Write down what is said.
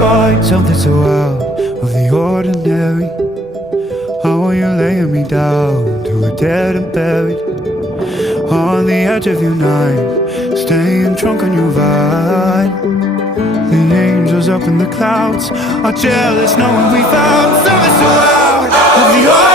find something so out of the ordinary. How are you laying me down to a dead and buried on the edge of your night, staying drunk on your vine. The angels up in the clouds are jealous knowing we found something so out of the ordinary.